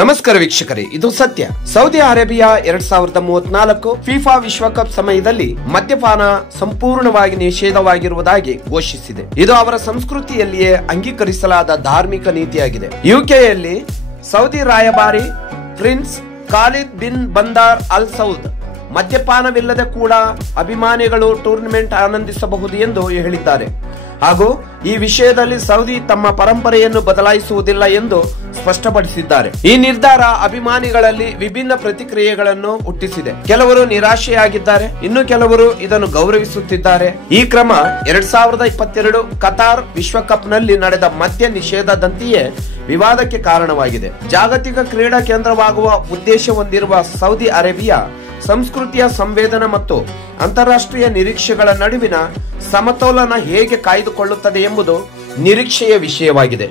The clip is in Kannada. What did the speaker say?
ನಮಸ್ಕಾರ ವೀಕ್ಷಕರೇ, ಇದು ಸತ್ಯ. ಸೌದಿ ಅರೇಬಿಯಾ 2034 ಫಿಫಾ ವಿಶ್ವಕಪ್ ಸಮಯದಲ್ಲಿ ಮದ್ಯಪಾನ ಸಂಪೂರ್ಣವಾಗಿ ನಿಷೇಧವಾಗಿರುವುದಾಗಿ ಘೋಷಿಸಿದೆ. ಇದು ಅವರ ಸಂಸ್ಕೃತಿಯಲ್ಲಿಯೇ ಅಂಗೀಕರಿಸಲಾದ ಧಾರ್ಮಿಕ ನೀತಿಯಾಗಿದೆ. ಯುಕೆಯಲ್ಲಿ ಸೌದಿ ರಾಯಭಾರಿ ಪ್ರಿನ್ಸ್ ಖಾಲಿದ್ ಬಿನ್ ಬಂದಾರ್ ಅಲ್ ಸೌದ್ ಮದ್ಯಪಾನವಿಲ್ಲದೆ ಕೂಡ ಅಭಿಮಾನಿಗಳು ಟೂರ್ನಿಮೆಂಟ್ ಆನಂದಿಸಬಹುದು ಎಂದು ಹೇಳಿದ್ದಾರೆ. ಹಾಗೂ ಈ ವಿಷಯದಲ್ಲಿ ಸೌದಿ ತಮ್ಮ ಪರಂಪರೆಯನ್ನು ಬದಲಾಯಿಸುವುದಿಲ್ಲ ಎಂದು ಸ್ಪಷ್ಟಪಡಿಸಿದ್ದಾರೆ. ಈ ನಿರ್ಧಾರ ಅಭಿಮಾನಿಗಳಲ್ಲಿ ವಿಭಿನ್ನ ಪ್ರತಿಕ್ರಿಯೆಗಳನ್ನು ಹುಟ್ಟಿಸಿದೆ. ಕೆಲವರು ನಿರಾಶೆಯಾಗಿದ್ದಾರೆ, ಇನ್ನು ಕೆಲವರು ಇದನ್ನು ಗೌರವಿಸುತ್ತಿದ್ದಾರೆ. ಈ ಕ್ರಮ 2022 ಕತಾರ್ ವಿಶ್ವಕಪ್ ನಲ್ಲಿ ನಡೆದ ಮದ್ಯ ನಿಷೇಧದಂತೆಯೇ ವಿವಾದಕ್ಕೆ ಕಾರಣವಾಗಿದೆ. ಜಾಗತಿಕ ಕ್ರೀಡಾ ಕೇಂದ್ರವಾಗುವ ಉದ್ದೇಶ ಹೊಂದಿರುವ ಸೌದಿ ಅರೇಬಿಯಾ ಸಂಸ್ಕೃತಿಯ ಸಂವೇದನೆ ಮತ್ತು ಅಂತಾರಾಷ್ಟ್ರೀಯ ನಿರೀಕ್ಷೆಗಳ ನಡುವಿನ ಸಮತೋಲನ ಹೇಗೆ ಕಾಯ್ದುಕೊಳ್ಳುತ್ತದೆ ಎಂಬುದು ನಿರೀಕ್ಷೆಯ ವಿಷಯವಾಗಿದೆ.